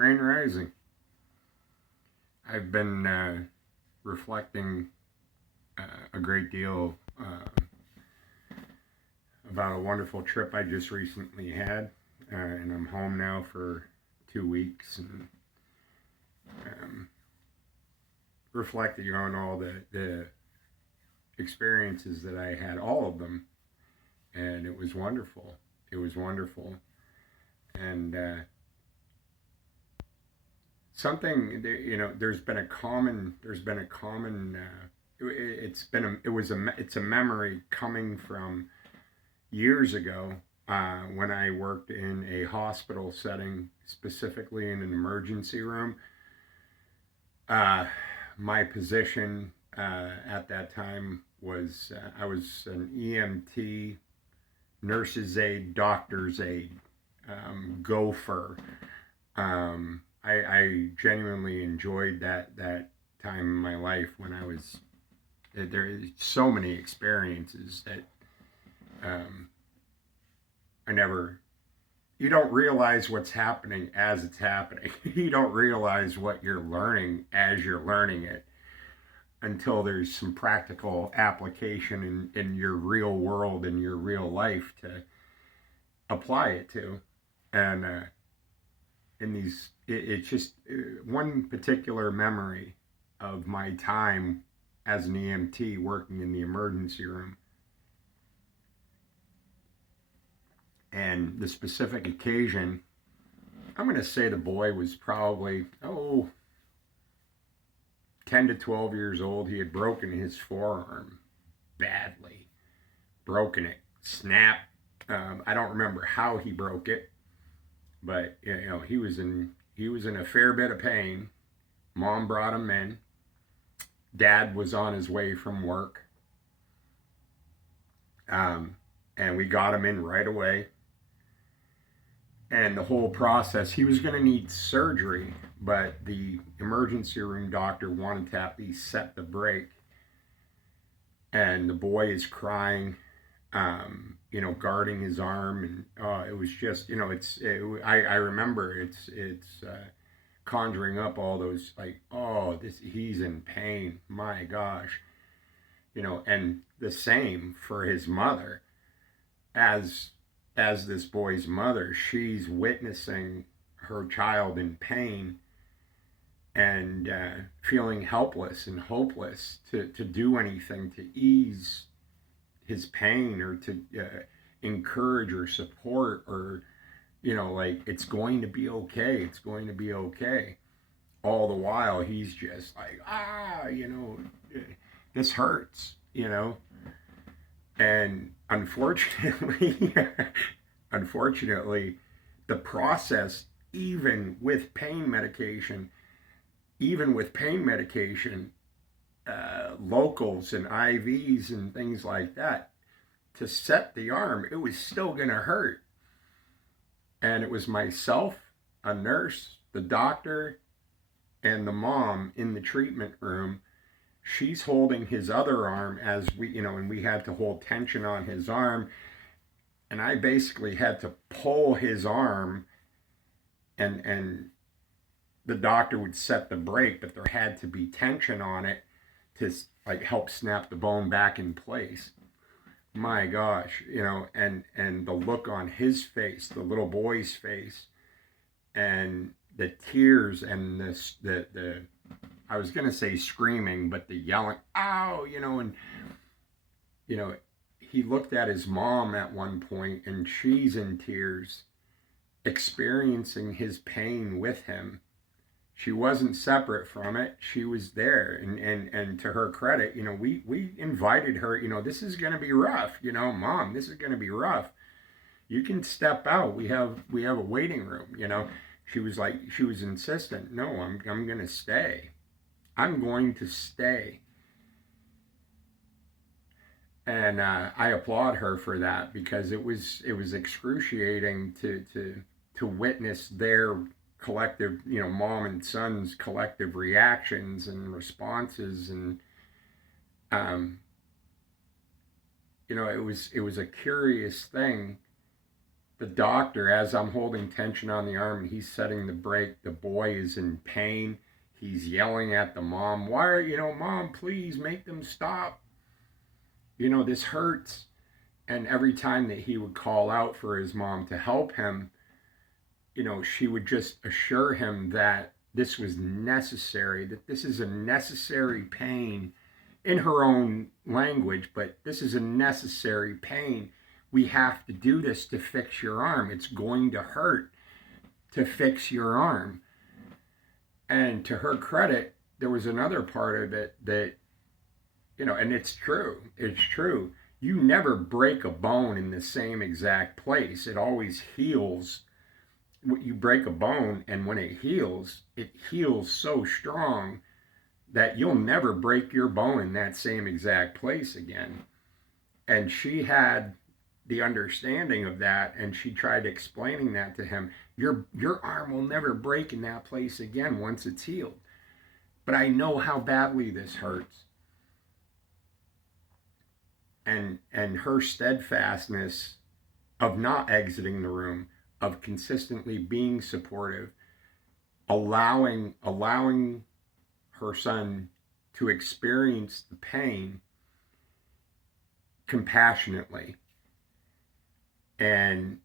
Grand Rising. I've been reflecting a great deal about a wonderful trip I just recently had, and I'm home now for 2 weeks, and um, reflecting on all the experiences that I had, all of them, and it was wonderful. It was wonderful, and something it's a memory coming from years ago, when I worked in a hospital setting, specifically in an emergency room. uh, my position at that time was, I was an EMT, nurse's aide, doctor's aide, gopher. I genuinely enjoyed that time in my life when I was there. Is so many experiences that um, I never. You don't realize what's happening as it's happening. You don't realize what you're learning as you're learning it until there's some practical application in your real world, in your real life to apply it to. And in these it's just one particular memory of my time as an EMT working in the emergency room, and the specific occasion. I'm going to say the boy was probably 10 to 12 years old. He had broken his forearm badly, broken it, snapped. I don't remember how he broke it, but he was in a fair bit of pain. Mom brought him in. Dad was on his way from work, and we got him in right away. And the whole process, he was going to need surgery, but the emergency room doctor wanted to at least set the break. And the boy is crying, guarding his arm, and it was just, I remember it's conjuring up all those, like, oh, he's in pain, my gosh, and the same for his mother. As this boy's mother, she's witnessing her child in pain, and feeling helpless and hopeless to do anything to ease his pain, or to encourage or support, or like, it's going to be okay, it's going to be okay. All the while he's just like, this hurts, and unfortunately, unfortunately, the process, even with pain medication, even with pain medication, locals and IVs and things like that, to set the arm, it was still going to hurt. And it was myself, a nurse, the doctor, and the mom in the treatment room. She's holding his other arm as and we had to hold tension on his arm. And I basically had to pull his arm, and the doctor would set the break, but there had to be tension on it to, like, help snap the bone back in place. My gosh, and the look on his face, the little boy's face, and the tears, and the I was gonna say screaming, but the yelling, ow, and you know, he looked at his mom at one point, and she's in tears, experiencing his pain with him. She wasn't separate from it. She was there, and to her credit, we invited her. This is going to be rough. Mom, this is going to be rough. You can step out. We have a waiting room. She was insistent. No, I'm going to stay. I'm going to stay. And I applaud her for that, because it was excruciating to witness their collective, mom and son's collective reactions and responses. And it was a curious thing the doctor, as I'm holding tension on the arm and he's setting the brake, the boy is in pain. He's yelling at the mom, why are, mom, please make them stop. This hurts. And every time that he would call out for his mom to help him, she would just assure him that this was necessary, that this is a necessary pain in her own language, but this is a necessary pain. We have to do this to fix your arm. It's going to hurt to fix your arm. And to her credit, there was another part of it that, and it's true. It's true. You never break a bone in the same exact place. It always heals. You break a bone, and when it heals so strong that you'll never break your bone in that same exact place again. And she had the understanding of that, and she tried explaining that to him. Your arm will never break in that place again once it's healed. But I know how badly this hurts. And her steadfastness of not exiting the room, of consistently being supportive, allowing her son to experience the pain compassionately. And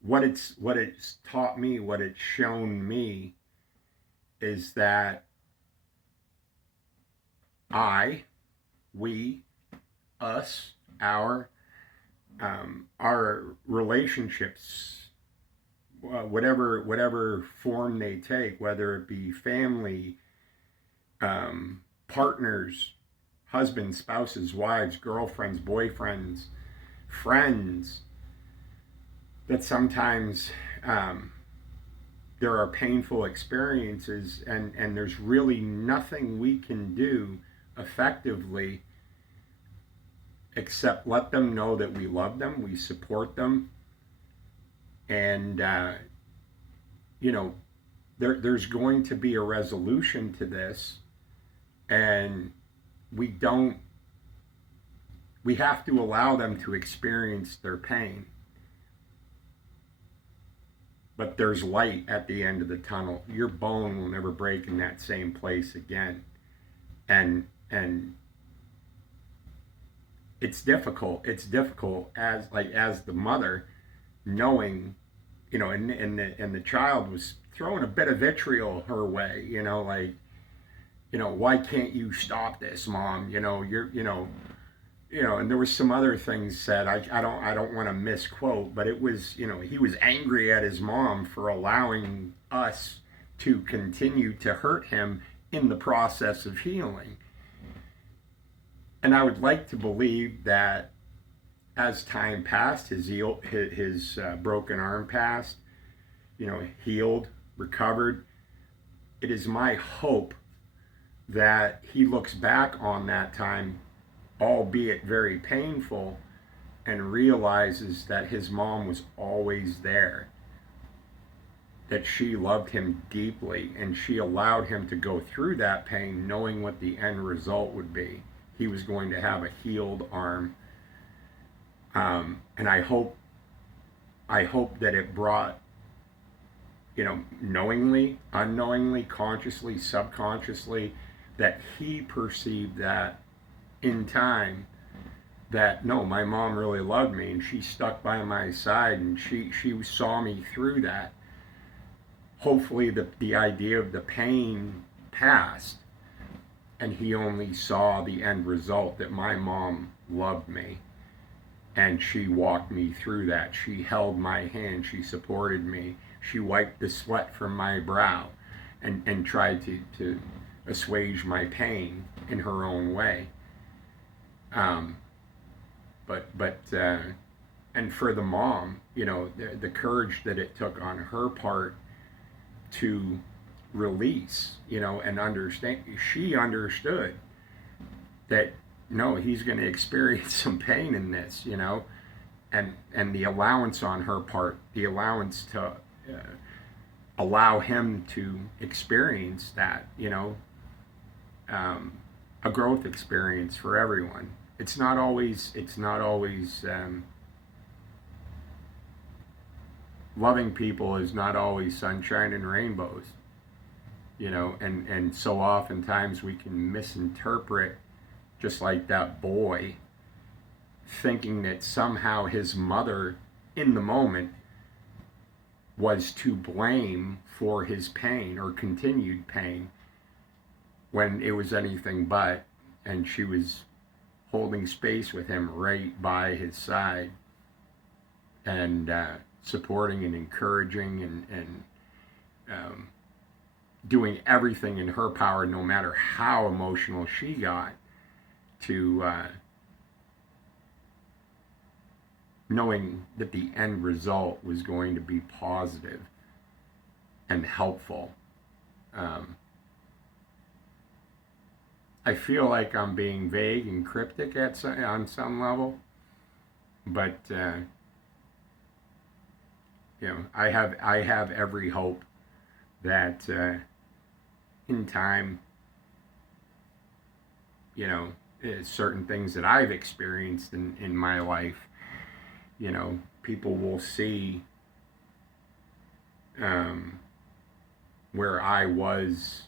what it's taught me, what it's shown me, is that we, us, our relationships, whatever form they take, whether it be family, partners, husbands, spouses, wives, girlfriends, boyfriends, friends, that sometimes there are painful experiences, and there's really nothing we can do effectively except let them know that we love them, we support them, and there's going to be a resolution to this, and we have to allow them to experience their pain. But there's light at the end of the tunnel. Your bone will never break in that same place again. And it's difficult. It's difficult as the mother, knowing, and the child was throwing a bit of vitriol her way, why can't you stop this, Mom? And there was some other things said. I don't want to misquote, but it was, he was angry at his mom for allowing us to continue to hurt him in the process of healing. And I would like to believe that as time passed, his broken arm passed, healed, recovered. It is my hope that he looks back on that time, albeit very painful, and realizes that his mom was always there, that she loved him deeply, and she allowed him to go through that pain knowing what the end result would be. He was going to have a healed arm. And I hope that it brought, knowingly, unknowingly, consciously, subconsciously, that he perceived that in time, that no, my mom really loved me, and she stuck by my side, and she saw me through that. Hopefully the idea of the pain passed, and he only saw the end result, that my mom loved me, and she walked me through that. She held my hand, she supported me, she wiped the sweat from my brow, and tried to assuage my pain in her own way. And for the mom, the courage that it took on her part to release, and understand. She understood that no, he's going to experience some pain in this, and the allowance on her part, the allowance to allow him to experience that, a growth experience for everyone. It's not always loving people is not always sunshine and rainbows, and so oftentimes we can misinterpret, just like that boy, thinking that somehow his mother in the moment was to blame for his pain or continued pain when it was anything but, and she was holding space with him right by his side, and supporting and encouraging, and doing everything in her power, no matter how emotional she got, to knowing that the end result was going to be positive and helpful. I feel like I'm being vague and cryptic on some level, but I have every hope that in time, certain things that I've experienced in my life, people will see where I was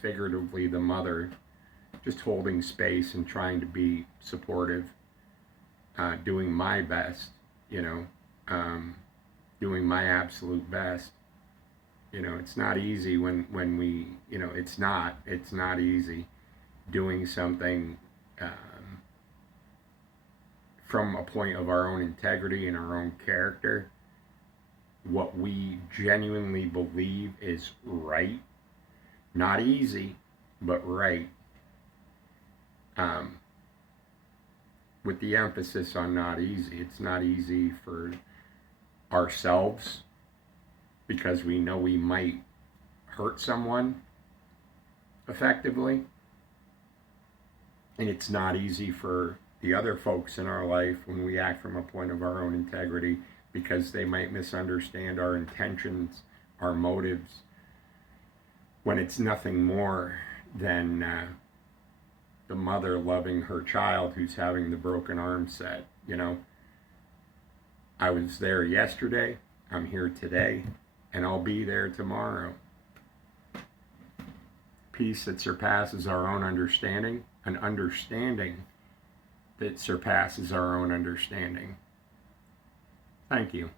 figuratively the mother, just holding space and trying to be supportive, doing my best, doing my absolute best. It's not easy when we, it's not easy doing something from a point of our own integrity and our own character, what we genuinely believe is right. Not easy, but right. With the emphasis on not easy. It's not easy for ourselves because we know we might hurt someone effectively. And it's not easy for the other folks in our life when we act from a point of our own integrity, because they might misunderstand our intentions, our motives, when it's nothing more than the mother loving her child who's having the broken arm set. I was there yesterday, I'm here today, and I'll be there tomorrow. Peace that surpasses our own understanding, an understanding that surpasses our own understanding. Thank you.